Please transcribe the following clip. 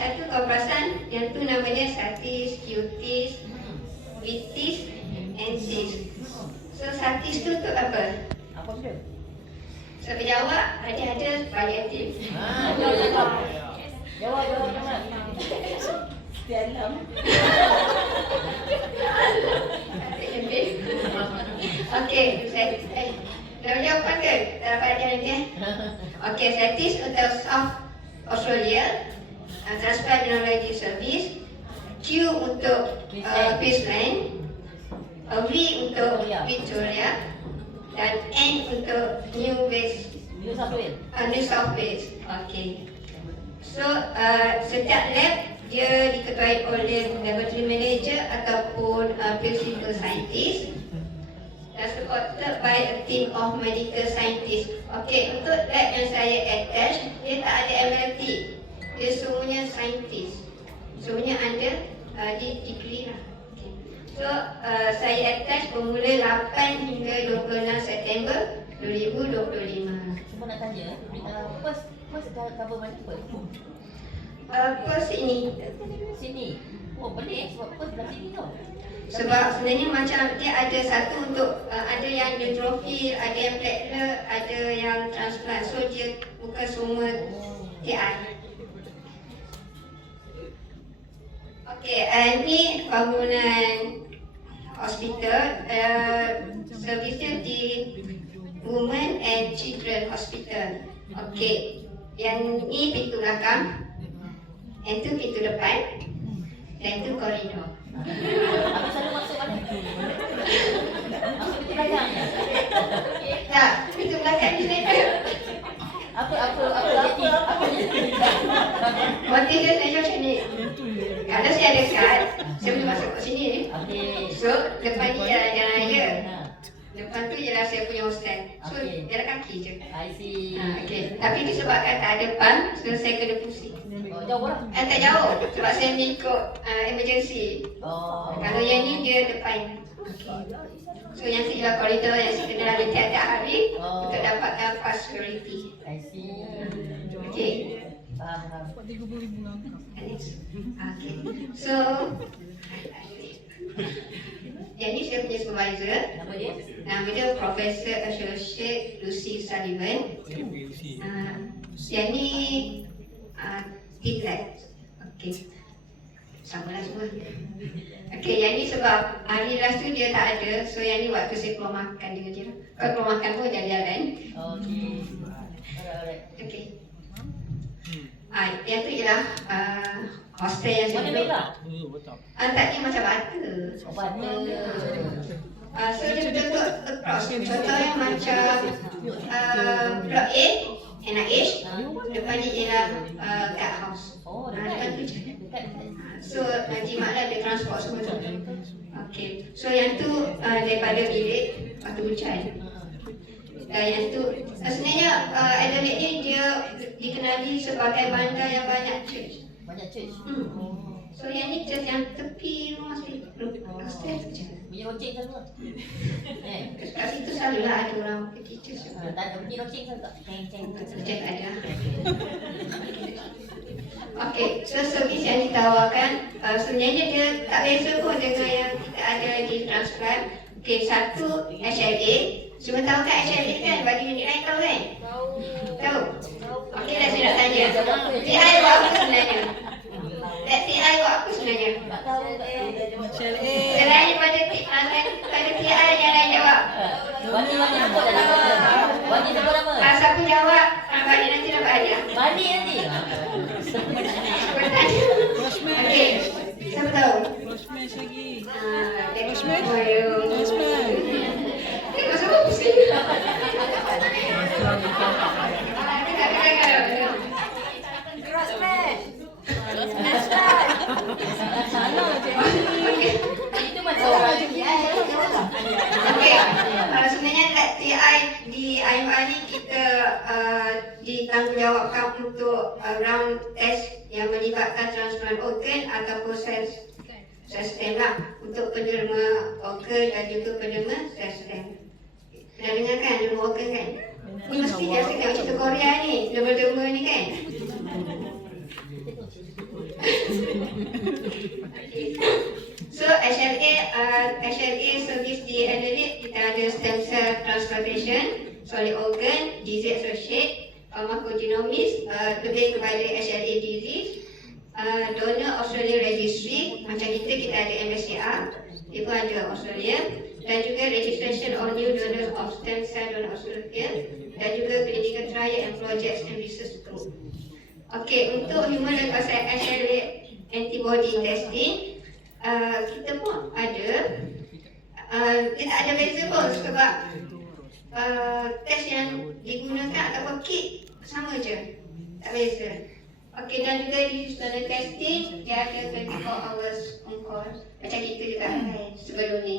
satu kau perasan yang tu namanya satis, cutis, vitis, and cis. So satis tu untuk apa? Apa benda? Siapa jawab? Ada variatif. Jawab Kamal. Dalam. Okey, dah jawapan ke? Tak dapat jalan ke? Okey, satis untuk South Australia, Transplant Immunology Service, Q untuk Queensland, V untuk Victoria, dan N untuk New South Wales. Okey. So, setiap lab dia diketuai oleh laboratory manager ataupun principal scientist dan supported by a team of medical scientists. Okey, untuk lab yang saya attach, dia tak ada MLT. Dia semuanya scientist. Semuanya ada degree lah. Okay. So, saya attach bermula 8 hingga 26 September 2025. Cuma nak tanya, first cover mana first? First ini. Sini. Oh, boleh sebab first belah sini tau. Sebab sebenarnya macam dia ada satu untuk ada yang neutrophil, ada yang platelet, ada yang transplant. So dia bukan semua TI. Okey, ini bangunan hospital. Servisnya di Women and Children Hospital. Okey, yang ni pintu belakang, yang tu pintu depan, dan tu koridor. Aku selalu masuk mana? Masuk pintu belakang. Tak, pintu belakang ni saya. Apa jadi? Motif dia sebenarnya macam ni. Kalau saya ada kad, saya boleh masuk kat sini. Okey. So, depan ni jalan raya. Depan tu ialah saya punya hostel. So, jalan kaki je. I see. Okey. Tapi disebabkan tak ada pump, so saya kena pusing. Oh, jauh lah. Tak jauh. Sebab saya ni ikut emergency. Oh. Kalau yang ni dia depan. So yang tu ialah koridor yang saya kena lalui tiap-tiap hari untuk dapatkan fast security. I see. Okey. Faham. Okay. So yang ni saya punya supervisor. Nama dia? Nama dia Professor Associate Lucy Sullivan. Yang ni T-Lab. Okey. Samalah semua. Okey, yang ni sebab hari last tu dia tak ada. So yang ni waktu saya keluar makan dengan dia. Kalau keluar makan pun jalan-jalan. Okey. Alright. Okey. Yang tu ialah hostel yang saya Warna merah? tak, ni macam bata. Oh, bata. So dia bentuk across. Contohnya macam Blok A, NIH. Depan ni ialah guard house. Oh, Depan tu je. dekat. So jimat lah dia transport semua tu. Okey. So yang tu daripada bilik waktu hujan. Dan yang tu sebenarnya Adelaide ni dia dikenali sebagai bandar yang banyak church. Banyak church. So yang ni church yang tepi rumah saya. Hostel tu je. Bunyi loceng selalu lah. Kat situ selalulah ada orang pergi church. Tak ada bunyi loceng selalu tak? Ceng-ceng. Macam tak ada. Okey, so servis yang ditawarkan sebenarnya dia tak beza pun dengan yang kita ada di transplant. Okey, satu HLA. Semua tahu kan HLA kan? Bagi unit lain tahu kan? Tahu? Okey dah saya nak tanya. TI buat apa sebenarnya? TI buat apa sebenarnya? Tak tahu. Selain pada TI yang lain jawab. Wani sebut dah nama. Wani sebut nama. Siapa jawab? Balik nanti dapat hadiah. Balik nanti. Okey, siapa tahu? Rosmesh lagi. Rosmesh? Rosmesh. Tengok siapa pusing. Salah je. Itu macam orang Okey, sebenarnya TI di IMR ni kita ditanggungjawabkan untuk round test yang melibatkan transplant organ ataupun stem lah untuk penerima organ dan juga penerima stem. Pernah dengar kan penerima organ kan? Ni mesti biasa tengok cerita Korea ni, domba-domba ni kan? HLA service di Adelaide, kita ada stem cell transplantation, solid organ, disease associate, pharmacogenomics, lebih kepada HLA disease, donor Australia registry, macam kita ada MSCR, itu ada Australia, dan juga registration of new donors of stem cell donor Australia, dan juga clinical trial and projects and research group. Okey, untuk human leukocyte HLA antibody testing, kita pun ada, dia tak ada beza pun sebab test yang digunakan ataupun kit sama je, tak beza. Okey, dan juga di standard testing dia ada 24 hours on call macam kita juga sebelum ni.